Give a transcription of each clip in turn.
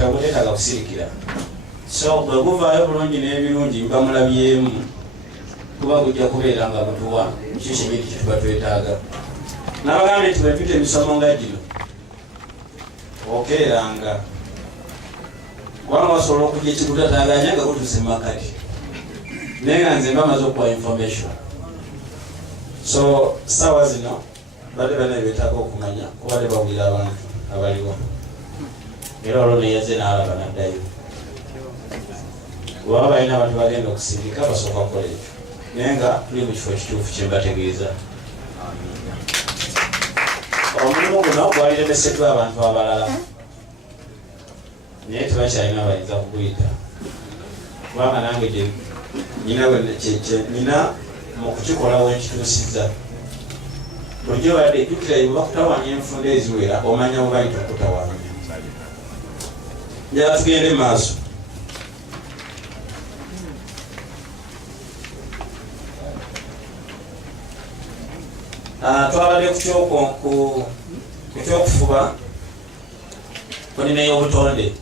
tabuteetaga kusirikira. So bwe guvaayo bulungi n'ebirungi mba mulabyemu kuba gujja kubeera nga mutuwa kyo kibintu kye tuba twetaaga. N'abagambye nti bwe tute emisomo nga gino okeeranga kubanga wasobola okujja ekikutataaganya nga kutuuse mu makati naye nga nze mba maze okuwa information. So saawa zino badde bana beetaaga okumanya kubadde bawulira abantu abaliwo era olwo neyaze n'alaba n'addayo. Bwaba balina abantu bagenda okusindika basooka kukola ekyo naye nga tuli mu kifo ekituufu kye mbategeeza. Omulimu guno gwaliremeseddwa abantu abalala naye tebakyalina bayinza kuguyita kubanga nange gye nina mu kukikola wenkituusizza. Bulijjo badde ejjukira bwe bakutawanya enfunda eziwera omanya bwe bayita okutawanya. Njala tugende maaso. Twabadde ku kyokufuba ku nnima y'obutonde.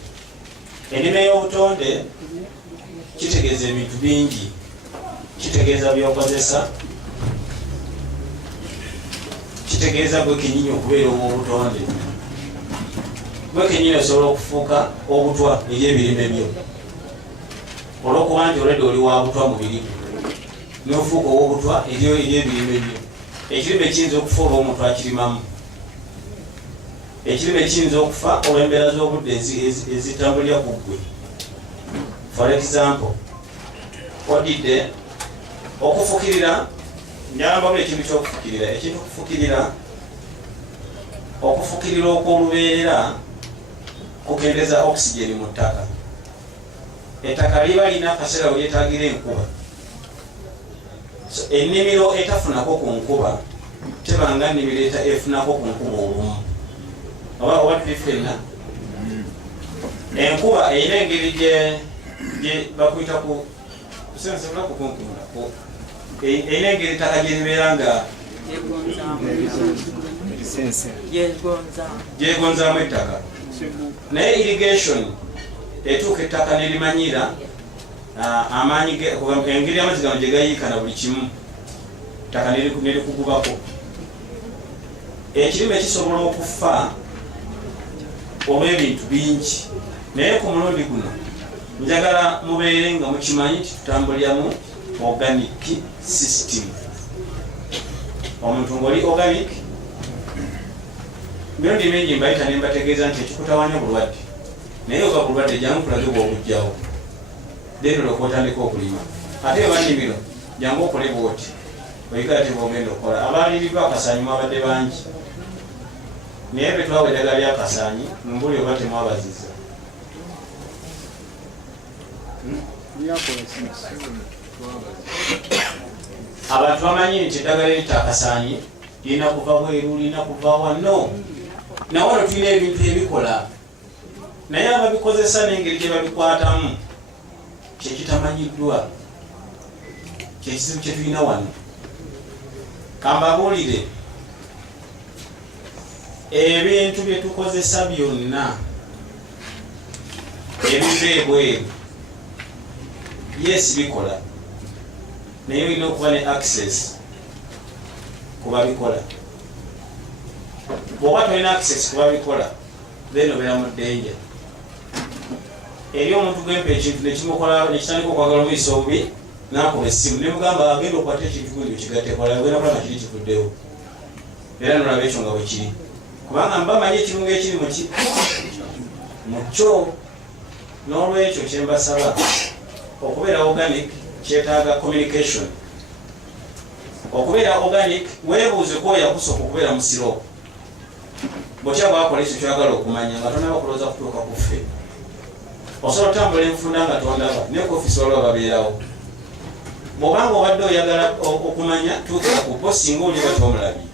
Ennima y'obutonde kitegeeza ebintu bingi. Kitegeeza by'okozesa, kitegeeza gwe kennyini okubeera ow'obutonde. Gwe kennyini osobola okufuuka obutwa eri ebirime byo olw'okuba nti olwedde oli wa butwa mu birimu n'ofuuka ow'obutwa eri ebirime byo. Ekirime kiyinza okufa olw'omuntu akirimamu. Ekirime kiyinza okufa olw'embeera z'obudde ezitambulira ku ggwe. For example, odidde okufukirira, njagala ekintu ky'okufukirira. Ekintu okufukirira okw'olubeerera kukendeeza oxygen mu ttaka. Ettaka liba lina akaseera we lyetaagira enkuba. So ennimiro etafunako ku nkuba tebanga nnimiro efunako ku nkuba olumu. Oba tubifenna enkuba erina engeri gye bakuyita ku kusensebula kukunkunda erina engeri ettaka gye libeera nga gyegonzaamu ettaka. Naye irrigation etuuka ettaka nerimanyira amaanyi engeri amazzi gano gye gayiika na buli kimu ettaka nerikugubako. Ekirime kisobola okufa olw'ebintu bingi naye ku mulundi guno njagala mubeere nga mukimanyi nti tutambulira mu organic system. Omuntu ng'oli organic mirundi mingi mbayita ne mbategeeza nti ekikutawanya bulwadde naye oba bulwadde jangu kulage bw'obujjawo then olwo kwotandika okulima. Ate ebannimiro jangu okole bwoti oyigala te bw'ogenda okukola. Abaalirirwa akasaanyi mwabadde bangi naye bwe twawa eddagala ly'akasaanyi mumbuli oba temwabaziza. Abantu bamanyi nti eddagala erita akasaanyi lirina kuva bweru, lirina kuva wano. Naye wano tulina ebintu ebikola naye ababikozesa n'engeri gye babikwatamu kyekitamanyiddwa. Kyekizibu kye tulina wano. Kambabuulire ebintu bye tukozesa byonna ebiva ebweru yes bikola naye olina okuba ne access kuba bikola. Bw'oba tolina access kuba bikola then obeera mu ddenja. Eri omuntu gwempa ekintu nekitandika okwagala omuyisa obubi n'akuba essimu ne mugamba agenda okwata ekintu gundi okigattekola ogenda kulaba kiri kivuddewo era nolaba ekyo nga bwe kiri kubanga mbamanyi ekirungo ekiri mu kyo. N'olwekyo kyembasaba okubeera organic kyetaaga communication. Okubeera organic weebuuze kwoyo yakusooka okubeera musiro bw'otya bwakola ekyo kyoyagala okumanya nga tonaba kulooza kutuuka ku ffe. Osobola otambula enfunda nga tondaba ne ku ofisi waliwo babeerawo. Bw'obanga obadde oyagala okumanya tuukira ku bo singa oli bati omulabye.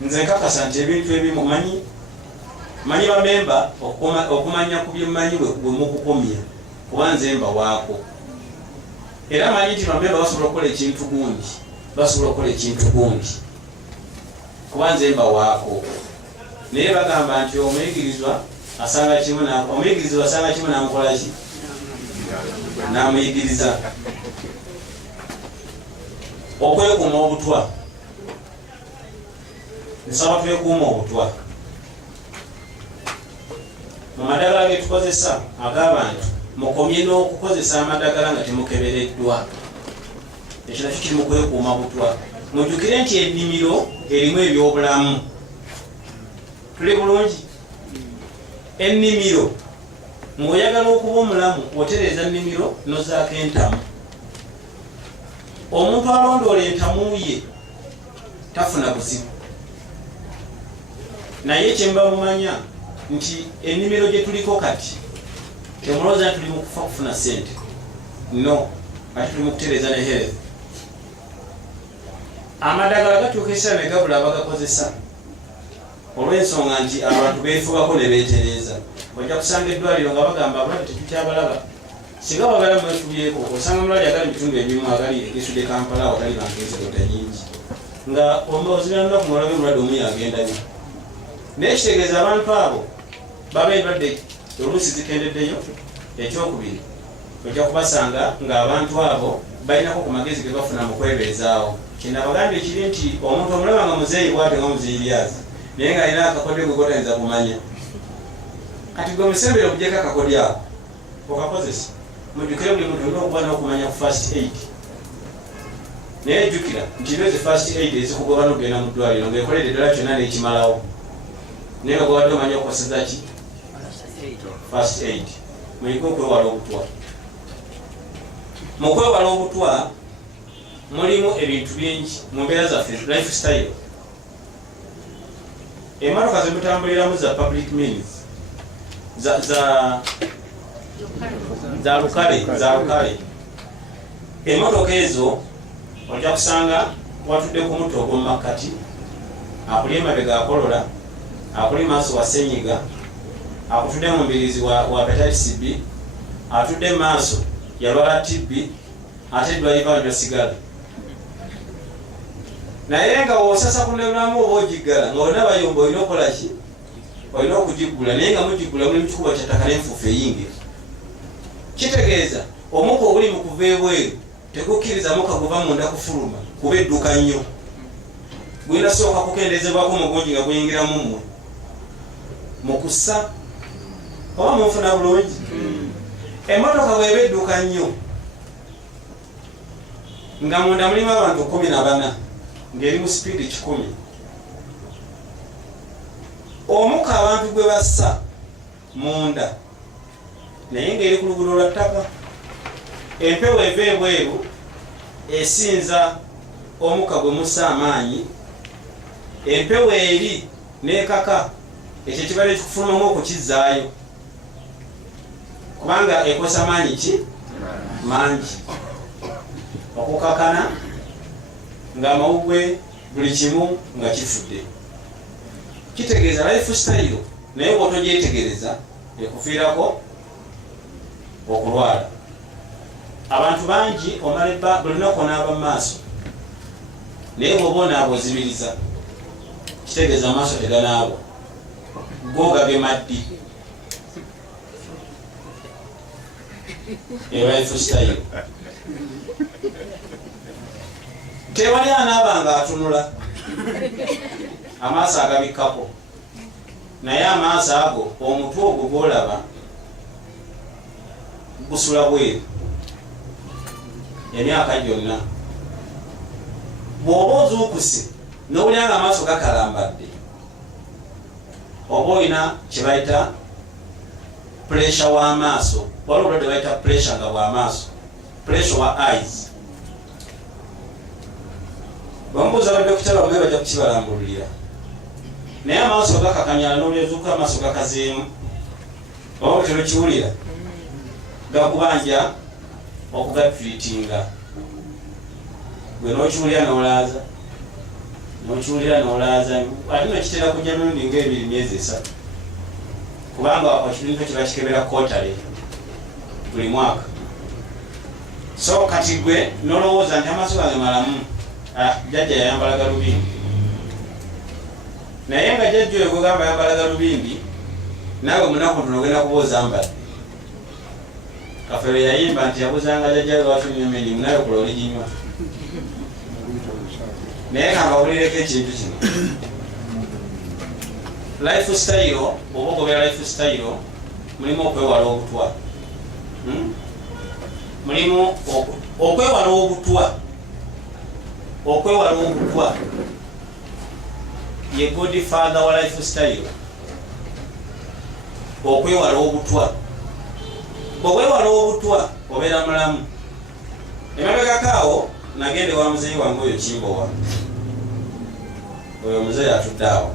Nze nkakasa nti ebintu ebimu manyi bamemba okumanya ku byemanyi bwe mukukomya kuba nze mba waako. Era manyi nti bamemba basobola okukola ekintu gundi kuba nze mba waako. Naye bagamba nti omuyigirizwa asanga kimu omuyigiriza wasanga kimu namukola ki namuyigiriza. Okwekuuma obutwa, nsaba twekuuma obutwa mu madagala ge tukozesa ag'abantu. Mukomye n'okukozesa amadagala nga temukebereddwa. Ekyo nakyo kiri mu kwekuuma butwa. Mujjukire nti ennimiro erimu ebyobulamu. Tuli bulungi? Ennimiro ng'oyagala okuba omulamu otereeza nnimiro nozaako entamu. Omuntu alondoola entamu ye tafuna buzibu. Naye kyemba mumanya nti ennimiro gye tuliko kati temulowooza nti tuli mu kufa kufuna ssente. No, ate tuli mu kutereeza ne health. Amadagala gatuuka ekiseera ne gabula abagakozesa olw'ensonga nti abantu beefubako ne beetereeza. Ojja kusanga eddwaliro nga bagamba abalwadde tetukyabalaba. Singa wabala mwefubyeko osanga mulwadde agali mu bitundu ebimu agali egesudde Kampala awatali bantu enzigota nyingi nga oziranaku mwalabe mulwadde omu yagendayo. Naye kitegeeza abantu abo baba endwadde oluusi zikendeddeyo. Ekyokubiri ojja kubasanga ng'abantu abo balinako ku magezi ge bafuna mu kwebeezaawo. Kyenabagambye ekiri nti omuntu omulaba nga muzeeyi bwate nga omuziyiryazi naye ng'alina akakodyo gwe gotayinza kumanya. Kati gwe musembere okugyeko akakodyo ako okakozesa. Mujjukire buli muntu olina okuba n'okumanya ku first aid. Naye jjukira nti ezi first aid ezikugoba n'ogenda mu ddwaliro ng'ekolera eddala kyonna n'ekimalawo. Naye nga gobadde omanya okukozesa ki? First aid. Muyige okwewala obutwa. Mu kwewala obutwa mulimu ebintu bingi mu mbeera zaffe lifestyle. Emmotoka ze mutambuliramu za public means za lukale. Emmotoka ezo ojja kusanga watudde ku mutto ogw'omu makkati, akuli emabega akolola, akuli maaso wa Senyiga, akutudde mu mbirizi wa hepatitis B, atudde maaso yalwala TB, ate driver anywa sigala. Naye nga wosasa kunebulamu oba ogiggala ng'olina bayomba olina okukola ki? Olina okugiggula. Naye nga mugiggula mulimu kikuba kya ttaka n'enfuufu eyinge. Kitegeeza omuka oguli mu kuva ebweru tegukkiriza muka guva munda kufuluma kuba edduka nnyo. Gulina sooka kukendeezebwako mugungi nga guyingira mu mmwe mu kussa oba munfuna bulungi. Emmotoka bw'eba edduka nnyo nga munda mulimu abantu 14 ng'eri mu sipiidi 100, omuka abantu gwe bassa munda naye ng'eri ku luguudo lwa ttaka. Empewo eva ebweru esinza omuka gwe mussa amaanyi. Empewo eri n'ekaka ekyo kibadde kikufulumamu okukizzaayo kubanga ekosa maanyi ki? Mangi. Okukakana ng'amawugwe buli kimu nga kifudde. Kitegeeza lifestyle naye bw'otogyetegereza ekufiirako okulwala. Abantu bangi omala buli lunaku onaaba mu maaso naye bw'oba onaaba ozibiriza kitegeeza amaaso teganaabwa go gage maddi. Lifestyle tewali anaaba nga atunula amaaso agabikkako naye amaaso ago omutwe ogwo gwolaba gusula bweru emyaka gyonna. Bw'oba ozuukuse n'owulira nga amaaso gakalambadde oba olina kye bayita pressure w'amaaso. Waliwo obulwadde bayita pressure nga bw'amaaso, pressure wa eyes. Bamubuuza badokita bamwe bajja kukibalambululira naye amaaso gakakanyala n'olwezuuka amaaso gakazeemu oba otero kiwulira gakubanja okugatreatinga. Gwe n'okiwulira n'olaaza ate nokitera kujja mirundi ng'ebiri myezi 3 kubanga ekintu kiba kikebera quarterly buli mwaka. So kati gwe nolowooza nti amaaso gange malamu, jjajja yayambala galubindi naye nga jjajja oyo gwegamba yambala galubindi nawe munaku tunogenda kubuuza mbala Kafere yayimba nti yabuzanga jjajja lwafunye emirimu nawe kula oliginywa naye kambawulireko ekintu kino lifestyle oba ogobera lifestyle mulimu okwewala obutwa mulimu okwewala obutwa ye good father wa lifestyle okwewala obutwa bwewala obutwa obeera mulamu emabegakaawo nagende wa muzeeyi wange oyo Kimbowa oyo muzeeyi atudde awo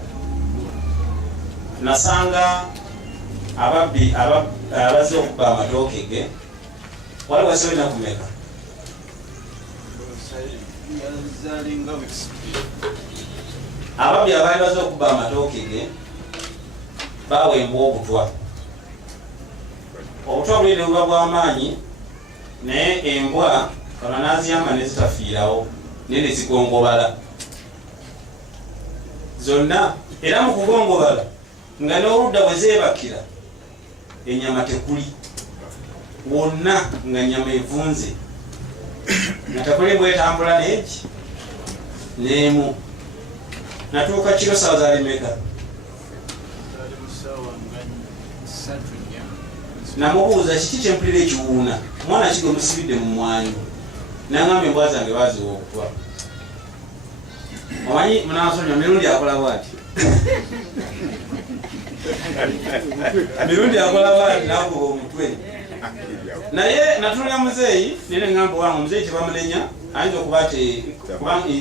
nasanga ababbi abazze okubba amatooke ge wali wasewe nakumeka ababbi abaali bazze okubba amatooke ge bawembwa obutwa buli ne buba bw'amaanyi naye embwa kano naziyamba nezitafiirawo naye nezigongobala zonna era mu kugongobala nga n'oludda bwe zeebakira ennyama tekuli wonna nga nnyama evunze nga tekuli bwetambula n'egi n'emu natuuka kiro sawa zalimeka namubuuza kiki kyempulira ekiwuuna omwana kigo musibidde mu mwanyi nangambye embwa zange baziwa okutwa omanyi munansonyiwa mirundi akola bwati mirundi akola bwati nakuba omutwe naye natunulira muzeeyi nene ngamba wange omuzeeyi kyebamunenya ayinza okuba ati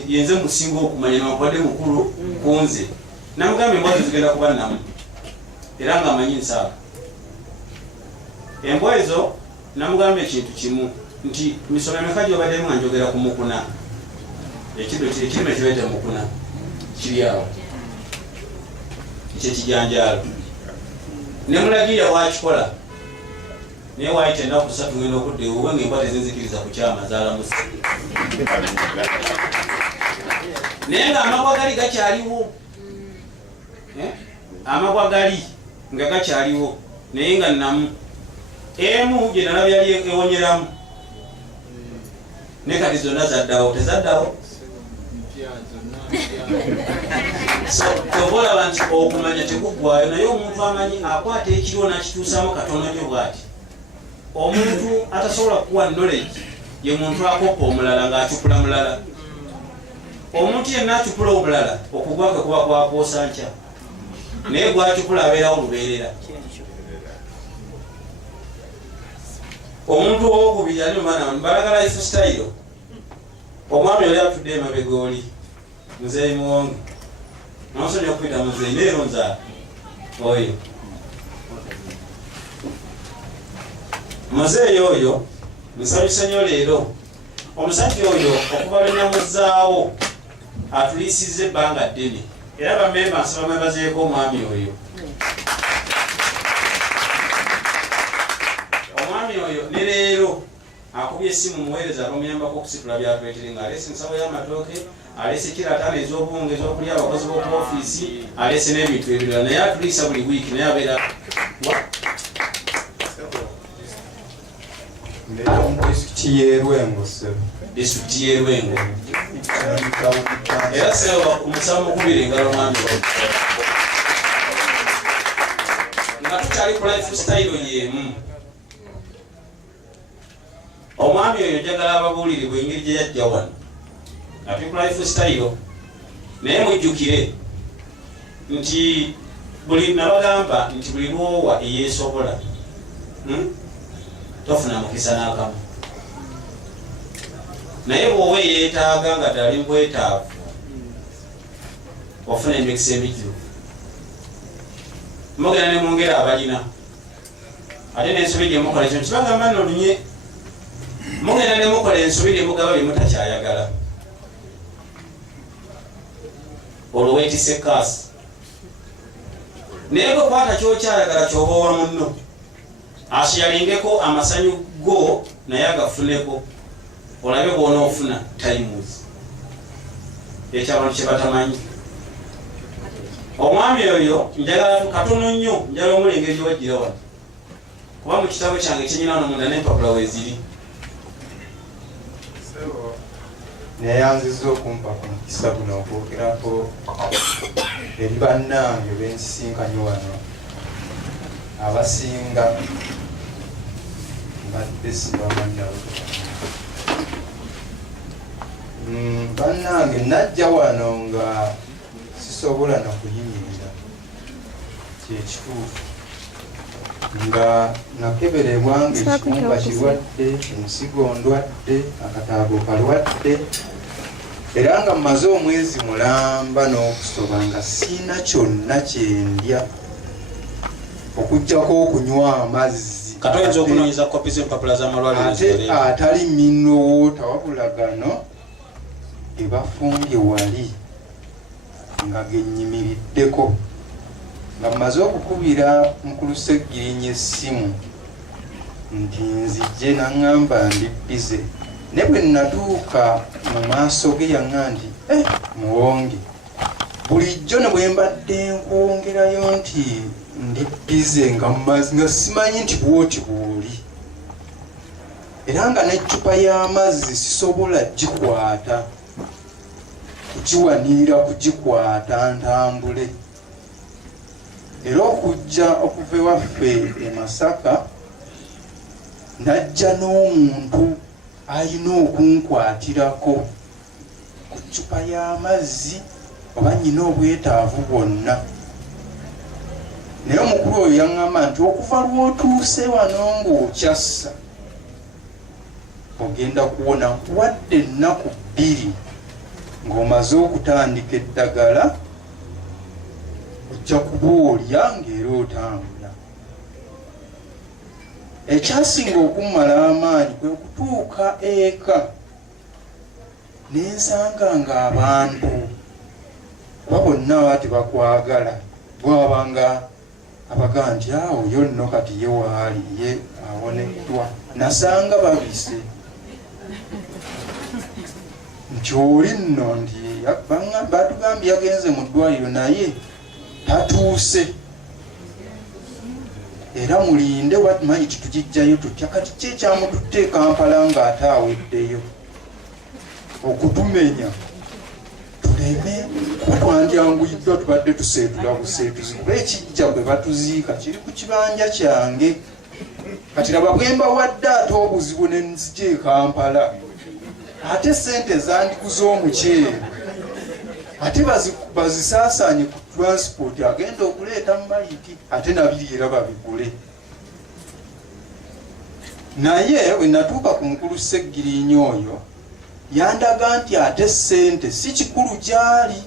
yenze musinga okumanya nawadde mukulu kunze namugambye embwa zo zigenda kuba namu era nga amanyi nsaaga embwa ezo namugambye ekintu kimu nti misomo emeka gyobaddemu nga njogera ku mukuna ekirime kireete mukuna kiri awo ekyekijanjaalo nemulagirira bwakikola naye waayita ennaku 3 ngenda okudda ewuwe ngaembwa tezinzikiriza kukyama zaalamusi naye nga amabwa gali gakyaliwo amabwa gali nga gakyaliwo naye nga namu emu gye nalabye yali ewonyeramu ne kati zonna zaddawo tezaddawo so tobolaba nti okumanya tekuggwayo naye omuntu amanyi akwata ekiriwo nakituusaamu katono nyo bwati omuntu atasobola kukuwa knowledge ye muntu akoppa omulala ng'acupula mulala omuntu yenna acupula omulala okugwake kuba kwakwosa nkya naye gwacupula abeerawo lubeerera omuntu owokubiri ali mumana mbalaga lifestyle omwami oli atudde emabega oli muzeeyi muwonge nansonyi okuyita muzeeyi neero nzaala oyo muzeeyi oyo nsanyusa nnyo leero omusajja oyo okuva lwenamuzaawo atuliisizza ebbanga ddene era bamemba nsaba mwebazeeko omwami oyo omwami oyo ne leero akubye essimu muweereza bamuyambako okusitula byatwetire nga aleese ensabo y'amatooke aleese kirataano ez'obunga ez'okulya abakozi b'oku ofiisi aleese n'ebintu ebirala naye atuliisa buli wiiki naye abeera disitulikiti y'erwengo era seba omusaba mukubira engalo mwami nga tukyali ku lifestyle y'emu omwami oyo njagala ababuuliribwa engeri gye yajja wano ati ku lifestyle naye mujjukire nti buli nabagamba nti buli lwowa eyeesobola tofuna mukisa n'akamu naye bw'oba yeetaaga nga tali mbwetaavu ofuna emikisa emijjuvu mugenda ne mwongera abalina ate n'ensobi gye mukola ekyo kibagamba nolunye mugenda ne mukola ensobi gye mugaba bye mutakyayagala olwo weetise kaasi naye bwe kwata kyokyayagala kyoba owa munno asiyalingeko amasanyu go naye agafuneko olabe bw'onoofuna times ekyabantu kye batamanyi omwami oyo njagala katono nnyo njala omulengeri wajjira wano kuba mu kitabo kyange kinyina wano munda n'empapula weeziri neyanziza okumpa ku mukisa guno okwogerako eri bannange bensisinkanye wano abasinga mbadde sibamannawo bannange najja wano nga sisobola nakuyimirira kyekituufu nga nakeberebwa nga ekikumba kirwadde ensigo ndwadde akataago kalwadde era nga mmaze omwezi mulamba n'okusoba nga siina kyonna kyendya okugjako okunywa amazzi katoyinza okunoonyeza kopi z'empapula z'amalwaliro atali minnowoota wabula gano ebafumbye wali nga gennyimiriddeko nga mmaze okukubira Mukulusegirinnya essimu nti nzijje naŋŋamba ndi bize ne bwe natuuka mu maaso ge yaŋŋa nti muwonge bulijjo ne bwe mbadde nkwongerayo nti ndi bize nga simanyi nti bwoti bwoli era nga n'eccupa y'amazzi sisobola gikwata kugiwanirira kugikwata ntambule era okujja okuva ewaffe e Masaka najja n'omuntu alina okunkwatirako ku ccupa y'amazzi oba nnyina obwetaavu bwonna naye omukulu oyo yaŋŋamba nti okuva lw'otuuse wano ng'okyassa ogenda kuwona nkuwadde ennaku 2 ng'omaze okutandika eddagala ojja kuba olya ng'era otambula. Ekyasinga okummala amaanyi kwe kutuuka eka ne nsanga ng'abantu kuba bonna bati bakwagala bwabanga abagaa nti awo yo nno kati ye waali ye awoneddwa nasanga babise nti oli nno nti batugambye yagenze mu ddwaliro naye tatuuse era mulinde watumanyi titugijjayo tutya kati ki ekyamututte e Kampala ng'ate aweddeyo okutumenya tuleme kuba twandyanguyiddwa tubadde tuseetula buseetuzi kuba ekijja bwe batuziika kiri ku kibanja kyange kati laba bwe mbawadde ate obuzibu ne nzija e Kampala ate sente zandikuza omuceere ate bazisaasaanye ku transport agenda okuleeta mu mayiti ate nabiri era babigule. Naye bwe natuuka ku Mukulusegirinnya oyo yandaga nti ate sente si kikulu gyali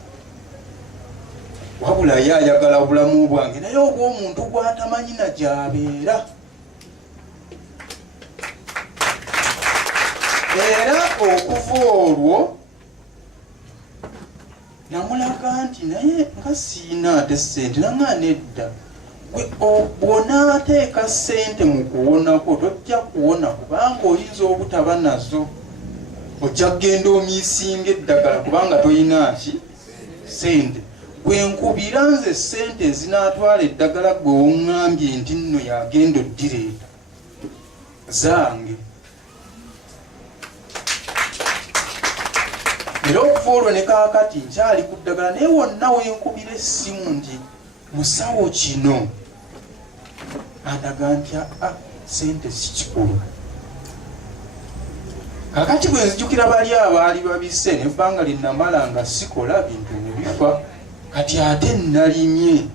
wabula ye ayagala obulamu bwange naye oba omuntu gw'atamanyi na gy'abeera era okuva olwo namulaga nti naye nga siina ate sente naŋŋa nedda bw'onaateeka sente mu kuwonako tojja kuwona kubanga oyinza obutaba nazo ojja kgenda omiisinga eddagala kubanga toyina ki sente gwe nkubira nze sente ezinaatwala eddagala gwe woŋŋambye nti nno yagenda oddireeta zange. Era okuva olwo ne kaakati nkyali ku ddagala naye wonna wenkubira essimu nti musawo kino andaga nti sente si kikulu. Kaakati bwe nzijukira bali abaali babise nebbanga linnamala nga sikola bintu ne bifa kati ate nalimye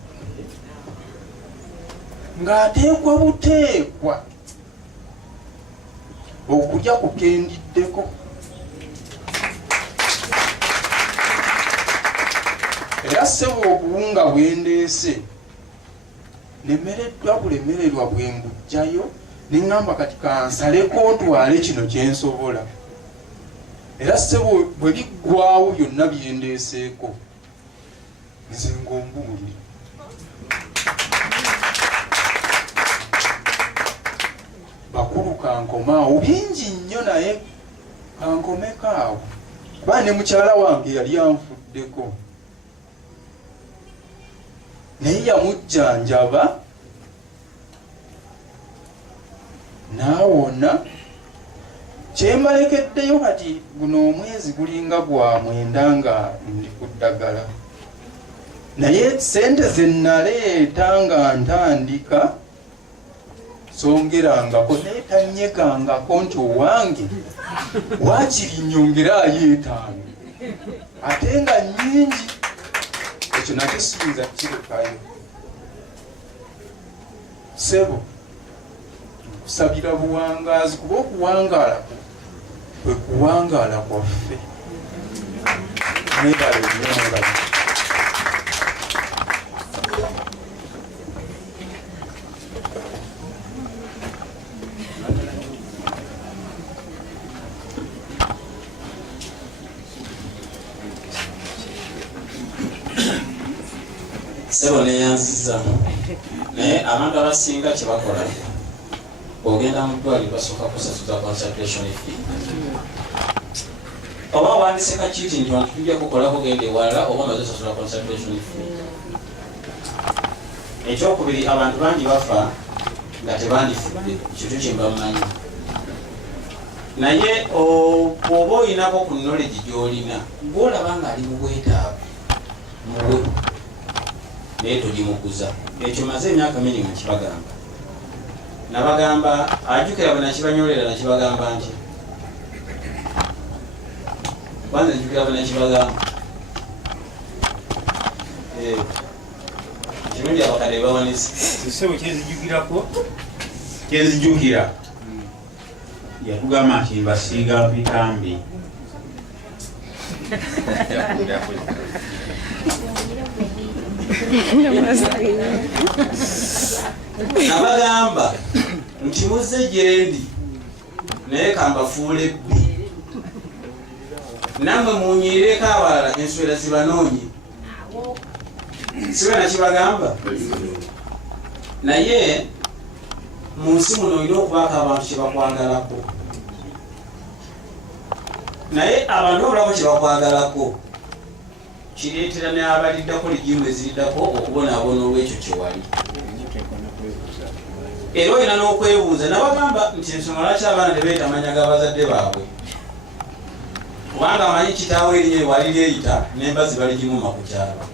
ng'ateekwa buteekwa okulya kukendiddeko. Era ssebo obuwunga bwendeese nemereddwa bulemererwa bwe mbujjayo ne ŋŋamba kati kansaleko ntwale kino kye nsobola. Era ssebo bwe biggwawo byonna byendeeseeko nze ng'ombuulire. Bakulu kankomaawo bingi nnyo naye kankomekaawo kuba ne mukyala wange yali anfuddeko. naye yamujjanjaba naawona. Kyembalekeddeyo kati guno omwezi gulinga gwa 9 nga ndi ku ddagala, naye sente ze naleeta nga ntandika songerangako naye tanyegangako nti owange waakiri nnyongerayo 5 ate nga nnyingi. Ekyo nakyo siyinza kirekayo. Ssebo kusabira buwangaazi kuba okuwangaala kwe kuwangaala kwaffe. Mwebale nnyo. Sebo neyanziza naye abantu abasinga kyebakola ogenda mu ddwaliro basooka kusasuza consultation fee oba wandise kakiiti nti wantu tujja kukolako genda ewalala oba maze sasula consultation fee. Ekyokubiri abantu bangi bafa nga tebandifudde kintu kyembamanyi naye oba oyinako ku knowledge gy'olina gwolaba nga ali mu bwetaavu muwe naye togimukuza. Ekyo maze emyaka mingi nga kibagamba nabagamba ajjukira bwe nakibanyolera nakibagamba nti kwanza njukira bwe nakibagamba kirungi abakadde bawanise kisebo kyenzijukira yatugamba nti mbasiiga mpitambi nabagamba nti muze gyendi naye kambafuule bbi nammwe munyirireko abalala enswera zibanoonye. Sibe nakibagamba naye mu nsi muno olina okubaako abantu kyebakwagalako naye abantu obulako kyebakwagalako kireetera n'abaliddako ligimu eziriddako okubonaabona olw'ekyo kyewali. Era olina n'okwebuuza nabagamba nti ensonga lwaki abaana tebeetamanya g'abazadde baabwe kubanga amanyi kitaawe erinnya wali lyeyita n'embazi baligimuma ku kyalo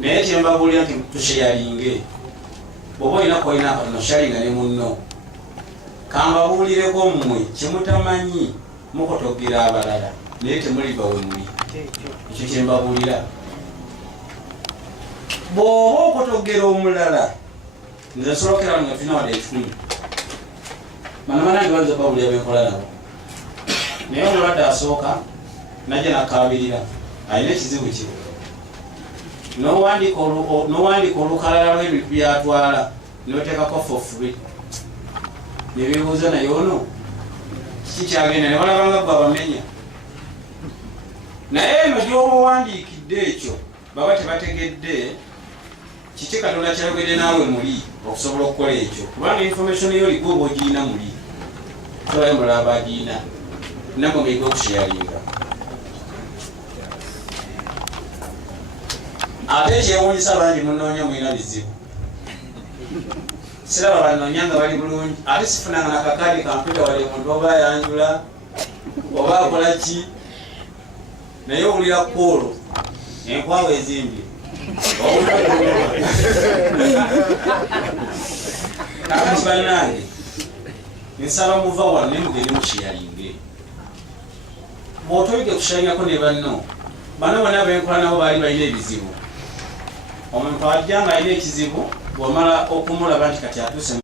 naye kyembabuulira nti tusheyalinge oba olina kuolina akatono shalinga ne munno kambabuulireko mmwe kyemutamanyi mukotogera abalala naye temuliva we muli. Ekyo kyembabuulira bw'oba okotogera omulala nze nsolokera nga tulina wadde ekikumi manamanange banza babulira benkola nabo naye omulwadde asooka najja nakabirira alina ekizibu kibu n'owandiika olukalala lw'ebintu byatwala n'oteekako for free nebibuuza naye ono kiki kyagenda ne balabanga gwe abamenya naye eno gy'oba owandiikidde ekyo baba tebategedde kiki Katonda kyayogedde naawe muli okusobola okukola ekyo kubanga information eyo ligwe oba ogirina muli tolayo mulaba agirina namwe mwige okusheyalinga. Ate ekyewuunyisa bangi munoonya mulina bizibu siraba banoonya nga bali bulungi ate sifunanga nakakaadi kamputa wali omuntu oba ayanjula oba akola ki naye owulira koolo enkwawa ezimbye kakati bannange nsaba muva wano naye mugende mukyeyalinge bw'otoyige kushayingako ne banno bano bonna benkola nabo baali balina ebizibu omuntu ajja nga alina ekizibu bw'omala okumulaba nti kati atuuse